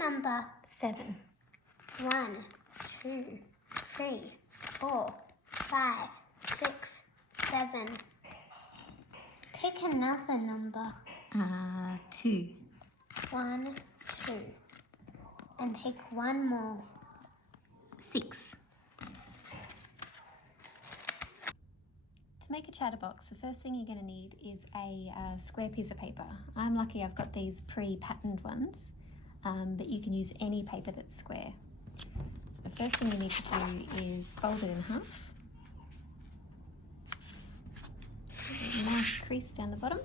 number 7. 1, 2, 3, 4, 5, 6, 7. Pick another number. 2. 1, 2. And pick one more. 6. To make a chatterbox, the first thing you're going to need is a square piece of paper. I'm lucky I've got these pre-patterned ones, but you can use any paper that's square. The first thing you need to do is fold it in half. A nice crease down the bottom.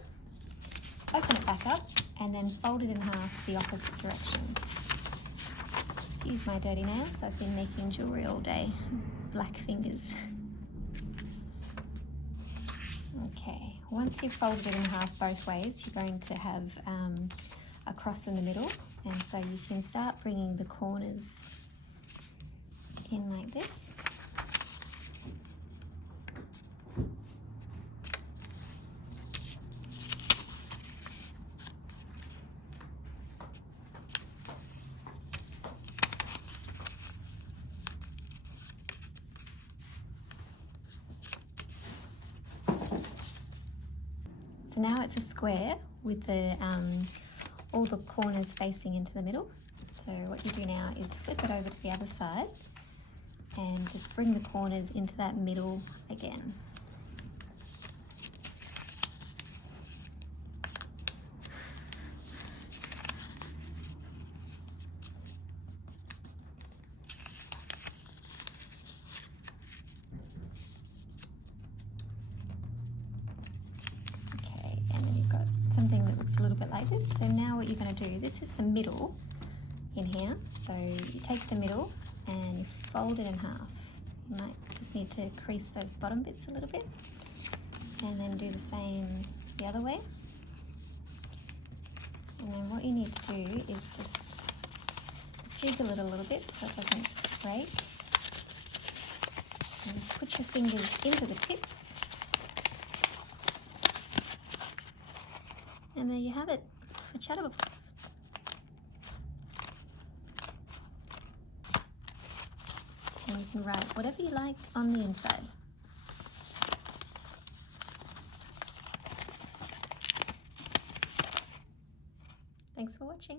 Open it back up and then fold it in half the opposite direction. Excuse my dirty nails, I've been making jewellery all day. Black fingers. Okay, once you've folded it in half both ways, you're going to have a cross in the middle, and so you can start bringing the corners in like this. So now it's a square with the all the corners facing into the middle. So what you do now is flip it over to the other side and just bring the corners into that middle again. Something that looks a little bit like this. So now what you're going to do, this is the middle in here, so you take the middle and you fold it in half. You might just need to crease those bottom bits a little bit, and then do the same the other way. And then what you need to do is just jiggle it a little bit so it doesn't break, and put your fingers into the tips. And there you have it, a chatterbox. And you can write whatever you like on the inside. Thanks for watching.